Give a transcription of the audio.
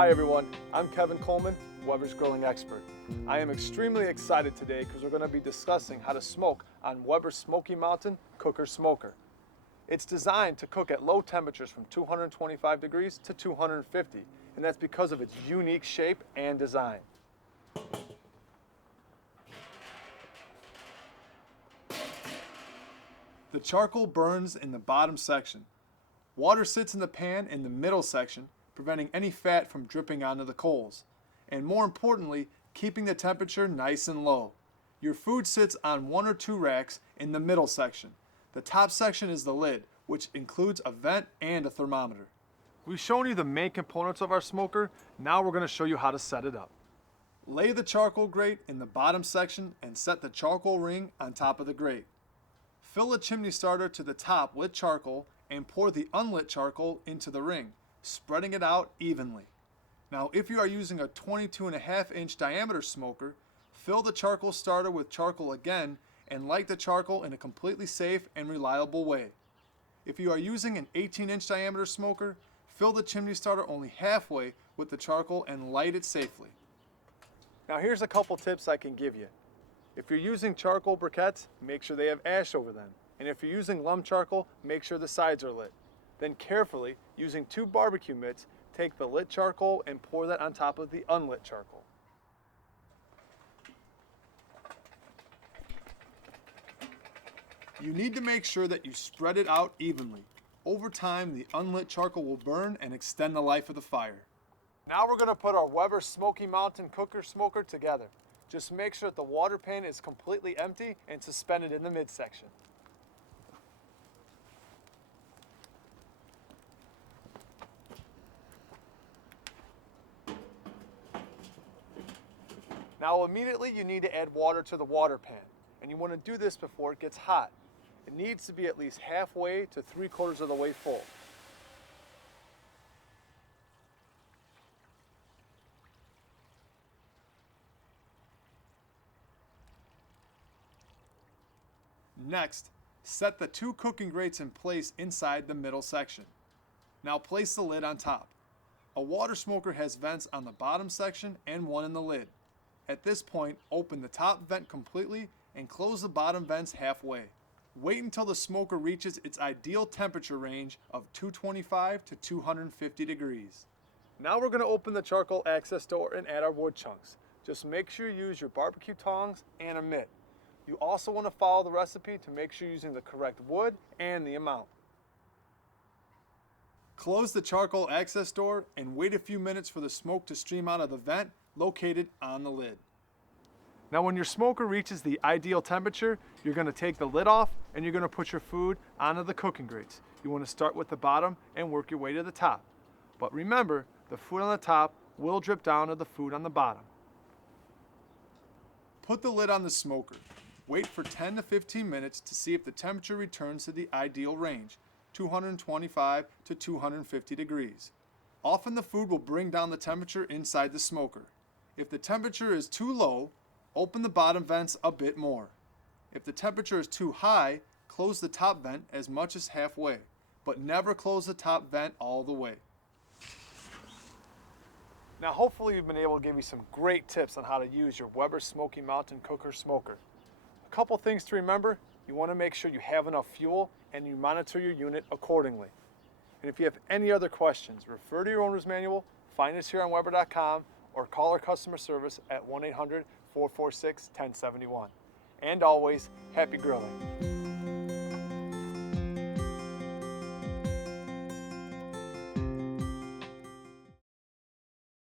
Hi everyone, I'm Kevin Coleman, Weber's grilling expert. I am extremely excited today because we're going to be discussing how to smoke on Weber's Smoky Mountain Cooker Smoker. It's designed to cook at low temperatures from 225 degrees to 250, and that's because of its unique shape and design. The charcoal burns in the bottom section. Water sits in the pan in the middle section, preventing any fat from dripping onto the coals, and more importantly, keeping the temperature nice and low. Your food sits on 1 or 2 racks in the middle section. The top section is the lid, which includes a vent and a thermometer. We've shown you the main components of our smoker. Now we're going to show you how to set it up. Lay the charcoal grate in the bottom section and set the charcoal ring on top of the grate. Fill a chimney starter to the top with charcoal and pour the unlit charcoal into the ring, spreading it out evenly. Now, if you are using a 22.5-inch diameter smoker, fill the charcoal starter with charcoal again and light the charcoal in a completely safe and reliable way. If you are using an 18-inch diameter smoker, fill the chimney starter only halfway with the charcoal and light it safely. Now here's a couple tips I can give you. If you're using charcoal briquettes, make sure they have ash over them. And if you're using lump charcoal, make sure the sides are lit. Then carefully, using 2 barbecue mitts, take the lit charcoal and pour that on top of the unlit charcoal. You need to make sure that you spread it out evenly. Over time, the unlit charcoal will burn and extend the life of the fire. Now we're going to put our Weber Smoky Mountain Cooker Smoker together. Just make sure that the water pan is completely empty and suspended in the midsection. Now immediately you need to add water to the water pan, and you want to do this before it gets hot. It needs to be at least halfway to 3/4 of the way full. Next, set the 2 cooking grates in place inside the middle section. Now place the lid on top. A water smoker has vents on the bottom section and one in the lid. At this point, open the top vent completely and close the bottom vents halfway. Wait until the smoker reaches its ideal temperature range of 225 to 250 degrees. Now we're going to open the charcoal access door and add our wood chunks. Just make sure you use your barbecue tongs and a mitt. You also want to follow the recipe to make sure you're using the correct wood and the amount. Close the charcoal access door and wait a few minutes for the smoke to stream out of the vent located on the lid. Now when your smoker reaches the ideal temperature, you're going to take the lid off and you're going to put your food onto the cooking grates. You want to start with the bottom and work your way to the top. But remember, the food on the top will drip down to the food on the bottom. Put the lid on the smoker. Wait for 10 to 15 minutes to see if the temperature returns to the ideal range, 225 to 250 degrees. Often the food will bring down the temperature inside the smoker. If the temperature is too low, open the bottom vents a bit more. If the temperature is too high, close the top vent as much as halfway, but never close the top vent all the way. Now hopefully we've been able to give you some great tips on how to use your Weber Smoky Mountain Cooker Smoker. A couple things to remember: you want to make sure you have enough fuel and you monitor your unit accordingly. And if you have any other questions, refer to your owner's manual, find us here on Weber.com, or call our customer service at 1-800-446-1071. And always, happy grilling.